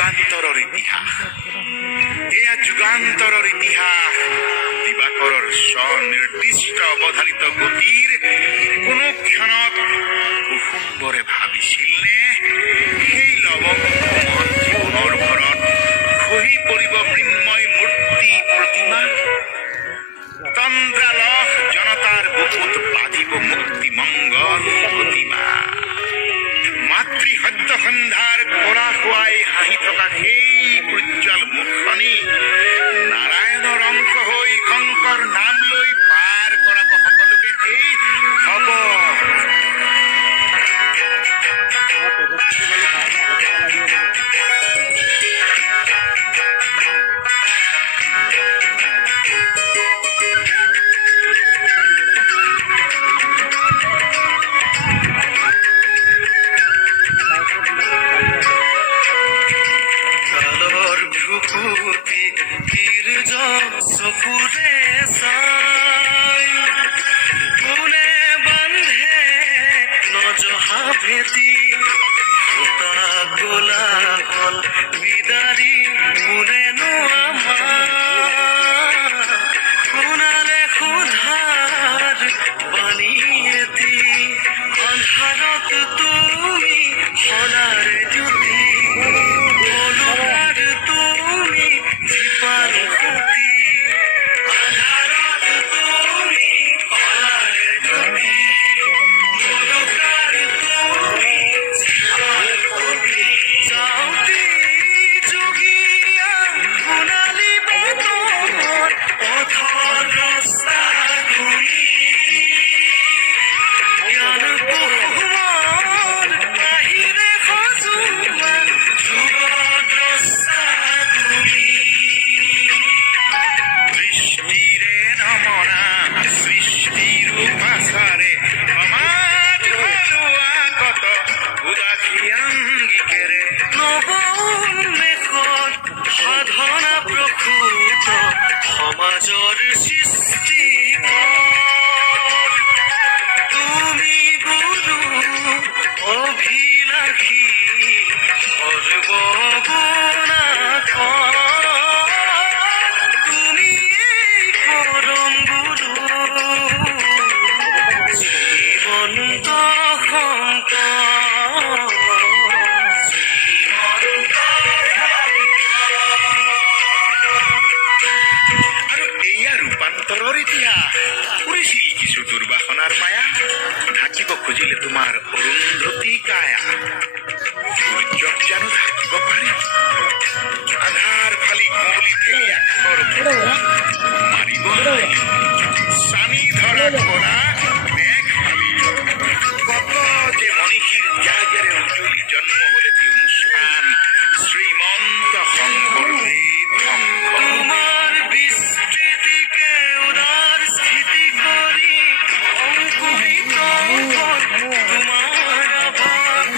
যুগান্তৰৰ ইতিহাস এয়া যুগান্তৰৰ ইতিহাস দিবাকৰৰ স্বনিৰ্দিষ্ট অৱধাৰিত গতিৰ কোনো ক্ষণত কুসুম্বৰে ভাবিছিল নে সেই লৱংসমহন জীৱনৰ ভৰত খহি পৰিব মৃন্ময় মূৰ্তি প্ৰতিমা তন্দ্ৰালহ জনতাৰ বুকুত বাজিব মুক্তি মংগল প্ৰতিমা মাতৃ সত্য সন্ধাৰ পৰা খুৱাই হাঁহি থকা সেই উজ্জ্বল মুখনি নাৰায়ণৰ অংশ হৈ শংকৰ নাম লৈ পাৰ কৰাব সকলোকে এই হব চকুৰে চাই কোনে বান্ধে নজহা ভেটি সূতা গোলা কল বিদাৰি কোনেনো আমাৰ শুনালে সোধাৰ বাণী এটি আন্ধাৰত তুমি সলাৰ জ্যোতি অনুৰাৰ তুমি জীৱাৰ সতী সমাজৰ সৃষ্টি তুমি গুৰু অভিলাষী সৰ্বগুণা তুমি পৰম গুৰু জীৱন্ত শংকৰ ৰূপান্তৰৰ ইতিহাস কৰিছিল কিছু দুৰ্বাসনাৰ মায়া থাকিব খুজিলে তোমাৰ অৰুন্ধতী কায়া সূৰ্যক জানো থাকিব পাৰি আধাৰ ফালি কুঁৱলী ঠেলি আকাশৰ মাৰিব স্বামী ধৰা কৰা মেঘ ফালি কত যে মনীষীৰ ত্যাগেৰে উজ্জ্বলি জন্ম হলে তি অনুষ্ঠান শ্ৰীমন্ত শংকৰদেৱ তোমাৰ বিস্তৃতিকে উদাৰ স্থিতি কৰি অংকুৰিত তোমাৰ ভাই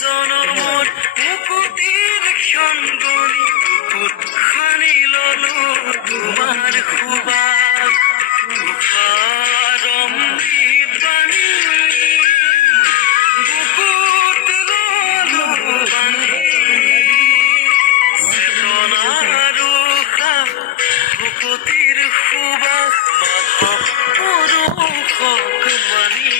জনমৰ মুকুতিৰ ক্ষণ গলি বুকুত খানি ললো তোমাৰ সুবাস তুষাৰমৃত বাণী বুকুত ললো বাণী চেতনাৰো ভকতিৰ সুবাস মাধৱ পুৰুষক মানি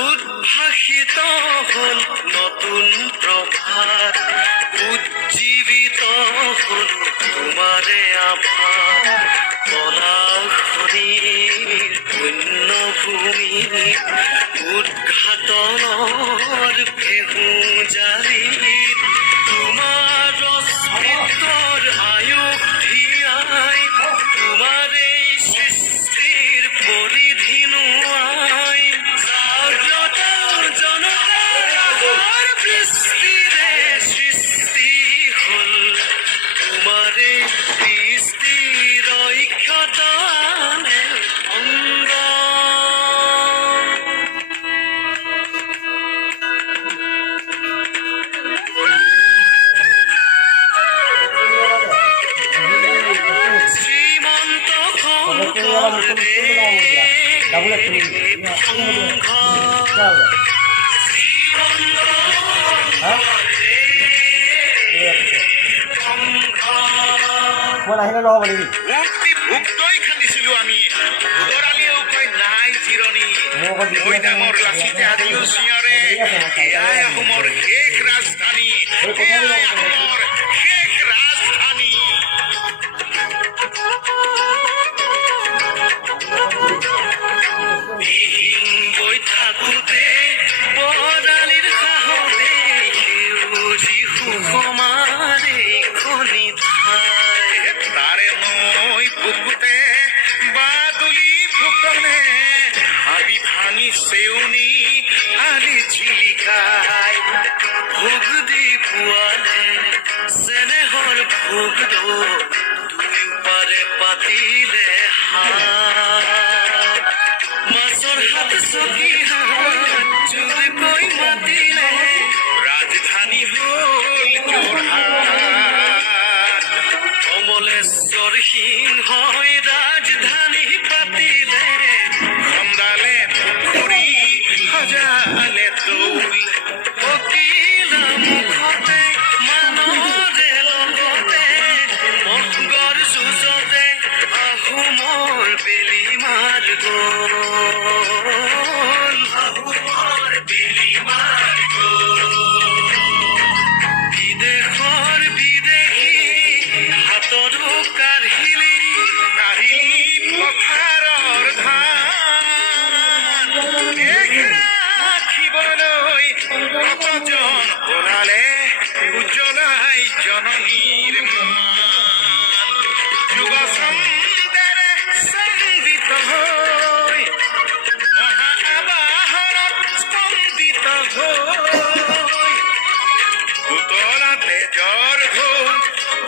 উদ্ভাসিত হল নতুন প্ৰভাত উজ্জীৱিত হল তোমাৰে আভাস পলাশনিৰ পুণ্যভূমি উদ্ঘাটনৰ ভেহু জালিত তোমাৰ স্মৃতৰ আয়ুস ধিয়াই তোমাৰ এই সৃষ্টিৰ পৰিধি নোৱাই জনতাৰ বৃষ্টিৰে সৃষ্টি হল তোমাৰে দৃষ্টিৰ ঐক্যতানে অংগ ভক্তি ভুক্তই খান্দিছিলো আমি উদৰালিয়েও কয় নাই জিৰণি মৈদামৰ লাচিতে আজিও চিঞৰে এয়াই আহোমৰ শেষ ৰাজধানী এয়াই আহোমৰ শেষ ৰাজধানী বৈ থাকোঁতে বৰালিৰ সাহতে সেউজী সুষমাৰে খনি ঠাই তাৰে নৈ বুকুতে বাদুলি ফুকনে হাবি ভাঙি চেউনি আলি চিলিকাই ভোগ দি পোৱালে চেনেহৰ ভোগ দুয়োপাৰে পাতিলে হাত মাছৰ হাত চকী হাত জোৰকৈ মাতিলে ৰাজধানী হ'ল যোৰহাট কমলেশ্বৰ সিংহই ৰাজধানী পাতিলে খন্দালে পুখুৰী সজালে দৌল অকিলা মুখতে মানৰে লগতে মহগৰ যুঁজতে আহোমৰ বেলি মাৰ গ'ল আহোমৰ বেলি মাৰ গ'ল বিদেশৰ বিদেশী হাতৰো কাঢ়িলি পথাৰৰ ধান দেশ ৰাখিবলৈ কতজন ওলালে উজ্জ্বলাই জননীৰ মান যুৱ চন্দ্ৰেৰে চন্দিত হৈ মহাবাহনত স্পন্দিত হৈ পুতলাতে জ্বৰ ঢৌ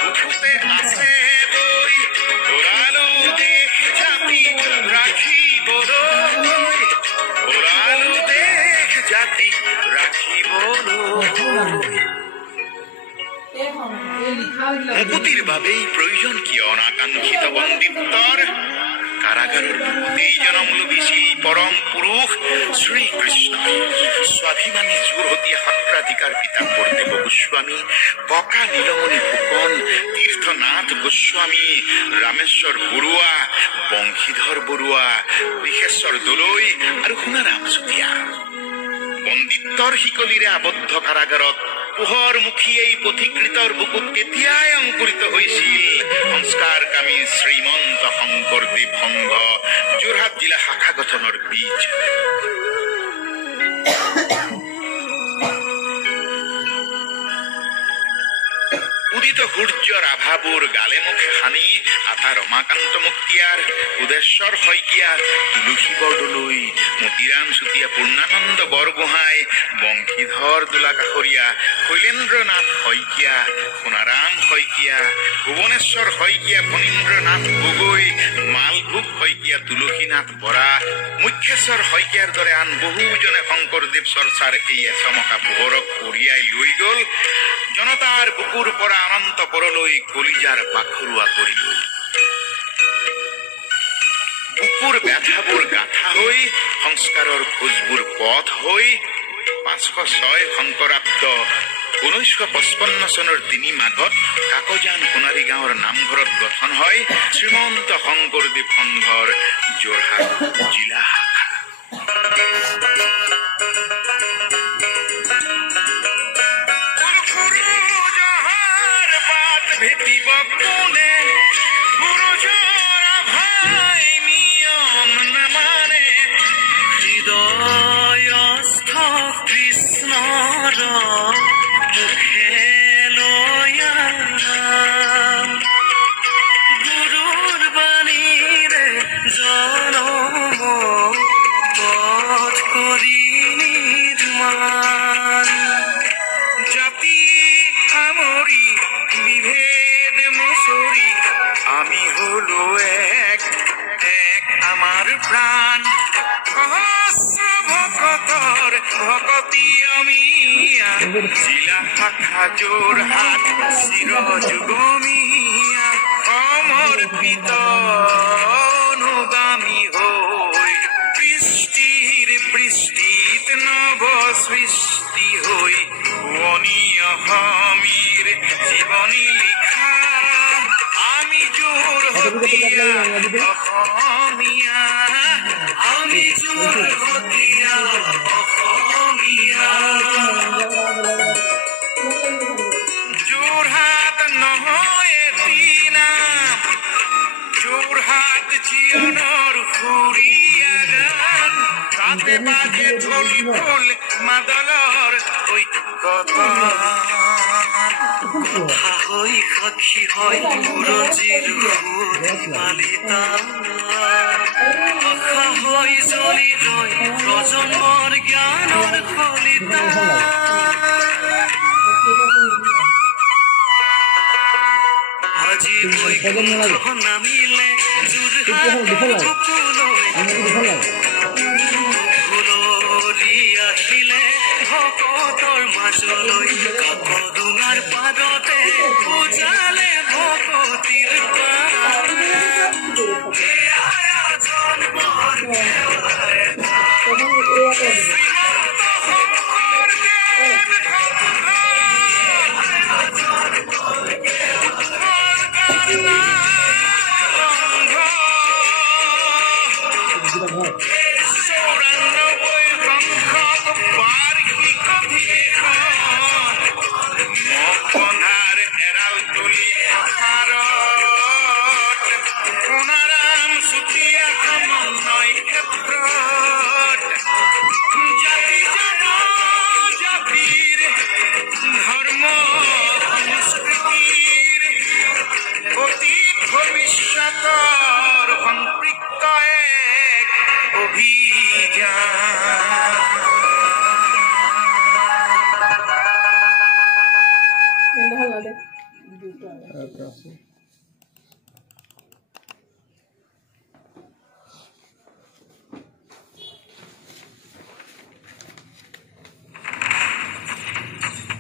বুকুতে আছে বৈ ওলালো দেশ জাতি ৰাখিবলৈ ওলালো দেশ জাতি ৰাখিবলৈ মুকুতিৰ বাবেই প্ৰয়োজন কিয় অনাকাংক্ষিত বন্দীত্বৰ কাৰাগাৰৰ মুকুতেই জনম লভিছিল পৰম পুৰুষ শ্ৰীকৃষ্ণই স্বাভিমানী যোৰহতীয়া সত্ৰাধিকাৰ পিতা বৰদেৱ গোস্বামী ককা নীলমণি ফুকন তীৰ্থনাথ গোস্বামী ৰামেশ্বৰ বৰুৱা বংশীধৰ বৰুৱা বিশেশ্বৰ দলৈ আৰু সোণাৰাম চুতীয়া বন্দীত্বৰ শিকলিৰে আবদ্ধ কাৰাগাৰত পোহৰমুখী এই পথিকৃতৰ বুকুত তেতিয়াই অংকুৰিত হৈছিল সংস্কাৰকামী শ্ৰীমন্ত শংকৰদেৱ সংঘ যোৰহাট জিলা শাখা গঠনৰ বীজ উদিত সূৰ্যৰ আভাবোৰ গালে মুখে সানি আটা ৰমাকান্ত মুক্তিয়াৰ উদেশ্বৰ শইকীয়া তুলসী বৰদলৈ মতিৰাম চুতীয়া পূৰ্ণানন্দ বৰগোহাঁই বংশীধৰ দোলাকাষৰীয়া শৈলেন্দ্ৰনাথ শইকীয়া সোণাৰাম শইকীয়া ভুৱনেশ্বৰ শইকীয়া ফণীন্দ্ৰনাথ গগৈ মালভোগ শইকীয়া তুলসীনাথ বৰা মুখ্যেশ্বৰ শইকীয়াৰ দৰে আন বহুজনে শংকৰদেৱ চৰ্চাৰ এই এচমকা পোহৰক কঢ়িয়াই লৈ গ'ল জনতাৰ বুকুৰ পৰা অনন্ত পৰলৈ কলিজাৰ পাখৰুৱা কৰি লৈ বুকুৰ ব্যথাবোৰ গাঁথা হৈ সংস্কাৰৰ খোজবোৰ পথ হৈ 506 শংকৰাব্দ 1955 চনৰ 3 মাঘত কাকজান সোণাৰী গাঁৱৰ নামঘৰত গঠন হয় শ্ৰীমন্ত শংকৰদেৱ সংঘৰ যোৰহাট জিলা শাখা ভেটিব কোনে গুৰুজৰা ভাই নিয়ম নামানে হৃদয়স্থ কৃষ্ণৰ মুখে লয়াম গুৰুৰ বাণীৰে জনম পথ কৰি নিৰ্মাণ জাতি সামৰি বিভেদ মুচৰি আমি হলো এক আমাৰ প্ৰাণ সহস্ৰ ভকতৰ ভকতি অমিয়া জিলা শাখা যোৰহাট চিৰ যুগমীয়া সমৰ্পিত অনুগামী হৈ কৃষ্টিৰ বৃষ্টিত নৱ সৃষ্টি হৈ শুৱনি অসমীৰ জীৱনী লিখা আমি অসমীয়া আমি জোৰহতীয়া অসমীয়া যোৰহাট নহয় এদিনা যোৰহাট জীৱনৰ সুৰীয়া গান তাতে বাজে ঢোল খোল মাদলৰ ঐক্যতা হৈ সাক্ষী হয় বুৰঞ্জীৰ মালিতা আশা হৈ জ্বলি ৰয় প্ৰজন্মৰ জ্ঞানৰ কলিতা আজি বৈকুণ্ঠ নামিলে যোৰহাটৰ ফুলৰি আহিলে ভকতৰ মাজলৈ কাকডোঙাৰ পাদতে পূজালে ভকতিৰ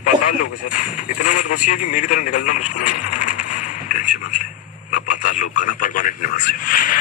पाताल लोग हैं सर, इतना मत घुसिए कि मेरी तरह निकलना मुश्किल हो। टेंशन मत ले, मैं पाताल लोग का ना परमानेंट निवासी हूँ।